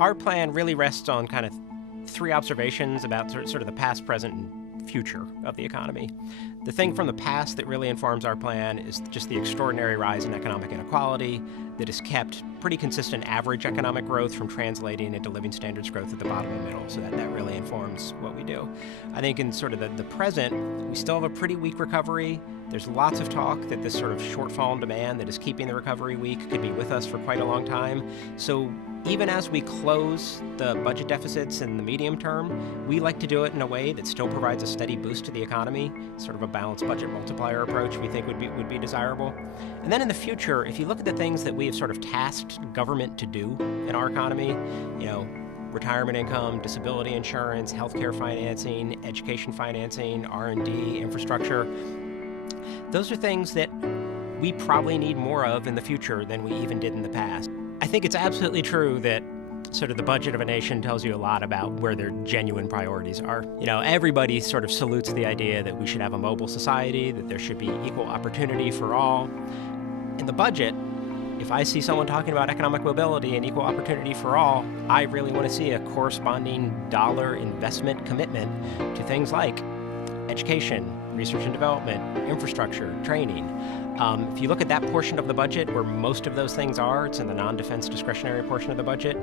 Our plan really rests on kind of three observations about sort of the past, present, and future of the economy. The thing from the past that really informs our plan is just the extraordinary rise in economic inequality that has kept pretty consistent average economic growth from translating into living standards growth at the bottom and middle, so that really informs what we do. I think in sort of the present, we still have a pretty weak recovery. There's lots of talk that this sort of shortfall in demand that is keeping the recovery weak could be with us for quite a long time. So even as we close the budget deficits in the medium term, we like to do it in a way that still provides a steady boost to the economy, sort of a balanced budget multiplier approach we think would be desirable. And then in the future, if you look at the things that we have sort of tasked government to do in our economy, retirement income, disability insurance, healthcare financing, education financing, R&D, infrastructure, those are things that we probably need more of in the future than we even did in the past. I think it's absolutely true that sort of the budget of a nation tells you a lot about where their genuine priorities are. Everybody sort of salutes the idea that we should have a mobile society, that there should be equal opportunity for all. In the budget, if I see someone talking about economic mobility and equal opportunity for all, I really want to see a corresponding dollar investment commitment to things like education, research and development, infrastructure, training. If you look at that portion of the budget where most of those things are, it's in the non-defense discretionary portion of the budget,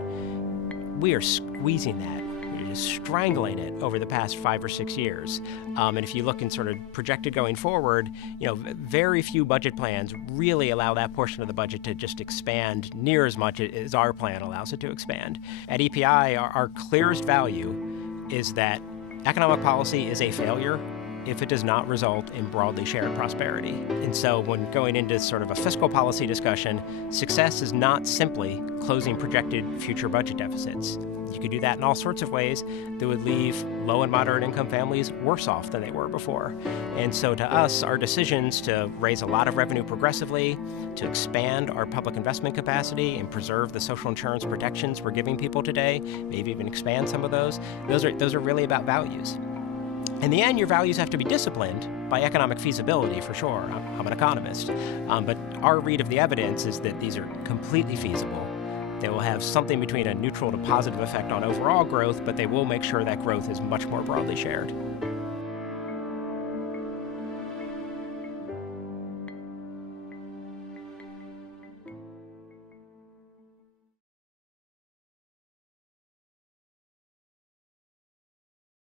we are squeezing that. We're just strangling it over the past 5 or 6 years. And if you look and sort of projected going forward, very few budget plans really allow that portion of the budget to just expand near as much as our plan allows it to expand. At EPI, our clearest value is that economic policy is a failure if it does not result in broadly shared prosperity. And so when going into sort of a fiscal policy discussion, success is not simply closing projected future budget deficits. You could do that in all sorts of ways that would leave low and moderate income families worse off than they were before. And so to us, our decisions to raise a lot of revenue progressively, to expand our public investment capacity and preserve the social insurance protections we're giving people today, maybe even expand some of those are really about values. In the end, your values have to be disciplined by economic feasibility, for sure. I'm an economist. But our read of the evidence is that these are completely feasible. They will have something between a neutral to positive effect on overall growth, but they will make sure that growth is much more broadly shared.